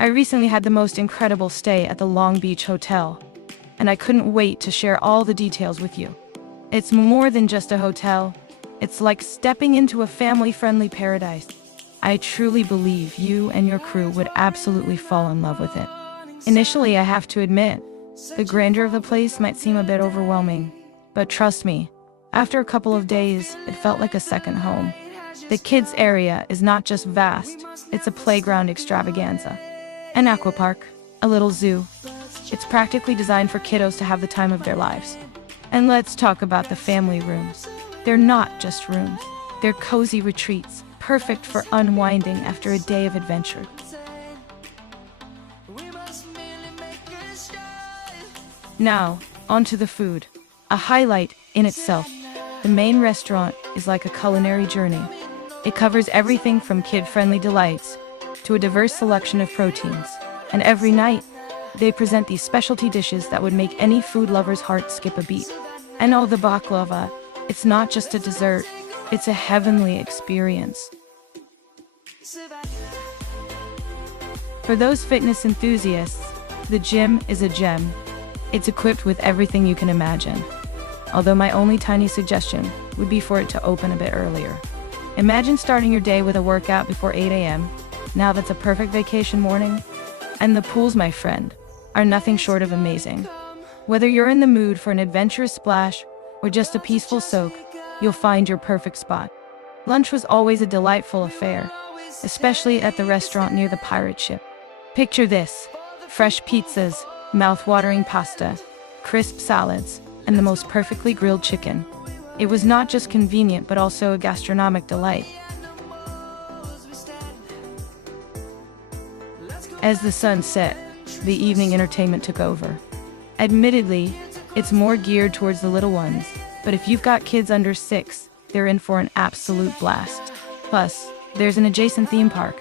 I recently had the most incredible stay at the Long Beach Hotel, and I couldn't wait to share all the details with you. It's more than just a hotel. It's like stepping into a family-friendly paradise. I truly believe you and your crew would absolutely fall in love with it. Initially, I have to admit, the grandeur of the place might seem a bit overwhelming, but trust me, after a couple of days, it felt like a second home. The kids' area is not just vast, it's a playground extravaganza. An aquapark, a little zoo. It's practically designed for kiddos to have the time of their lives. And let's talk about the family rooms. They're not just rooms, they're cozy retreats, perfect for unwinding after a day of adventure. Now, onto the food. A highlight in itself. The main restaurant is like a culinary journey. It covers everything from kid-friendly delights to a diverse selection of proteins. And every night, they present these specialty dishes that would make any food lover's heart skip a beat. And oh, the baklava, it's not just a dessert, it's a heavenly experience. For those fitness enthusiasts, the gym is a gem. It's equipped with everything you can imagine. Although my only tiny suggestion would be for it to open a bit earlier. Imagine starting your day with a workout before 8 a.m. Now that's a perfect vacation morning. And the pools, my friend, are nothing short of amazing. Whether you're in the mood for an adventurous splash or just a peaceful soak, you'll find your perfect spot. Lunch was always a delightful affair, especially at the restaurant near the pirate ship. Picture this: fresh pizzas, mouth-watering pasta, crisp salads, and the most perfectly grilled chicken. It was not just convenient but also a gastronomic delight. As the sun set, the evening entertainment took over. Admittedly, it's more geared towards the little ones, but if you've got kids under 6, they're in for an absolute blast. Plus, there's an adjacent theme park.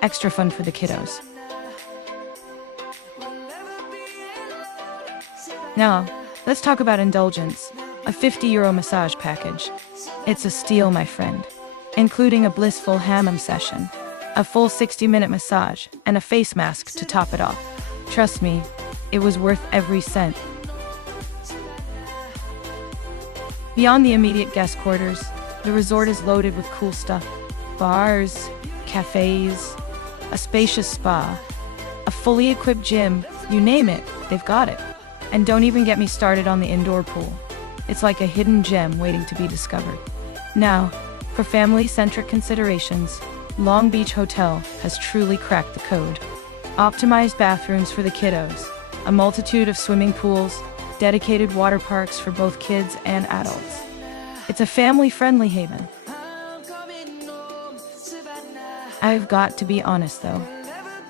Extra fun for the kiddos. Now, let's talk about indulgence, a €50 massage package. It's a steal, my friend, including a blissful hammam session, a full 60-minute massage, and a face mask to top it off. Trust me, it was worth every cent. Beyond the immediate guest quarters, the resort is loaded with cool stuff. Bars, cafes, a spacious spa, a fully equipped gym, you name it, they've got it. And don't even get me started on the indoor pool. It's like a hidden gem waiting to be discovered. Now, for family-centric considerations, Long Beach Hotel has truly cracked the code. Optimized bathrooms for the kiddos, a multitude of swimming pools, dedicated water parks for both kids and adults. It's a family-friendly haven. I've got to be honest though,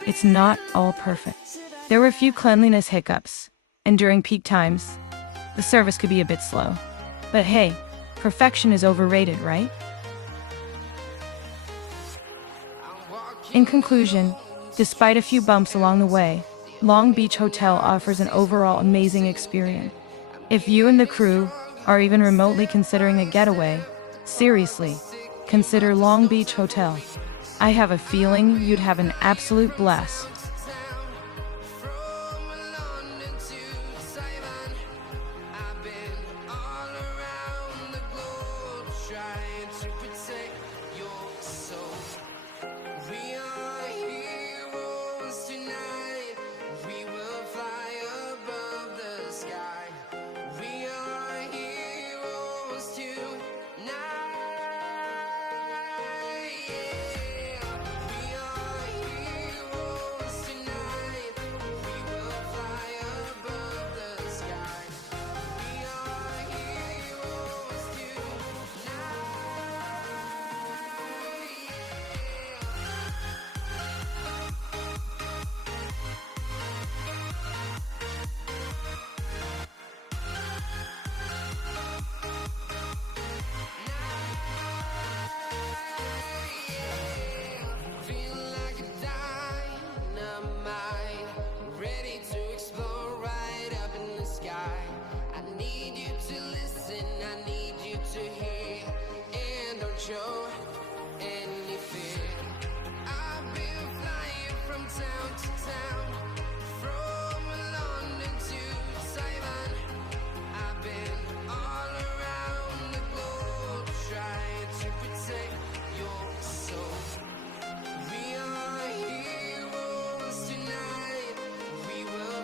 it's not all perfect. There were a few cleanliness hiccups, and during peak times, the service could be a bit slow. But hey, perfection is overrated, right? In conclusion, despite a few bumps along the way, Long Beach Hotel offers an overall amazing experience. If you and the crew are even remotely considering a getaway, seriously, consider Long Beach Hotel. I have a feeling you'd have an absolute blast. Show any fear. I've been flying from town to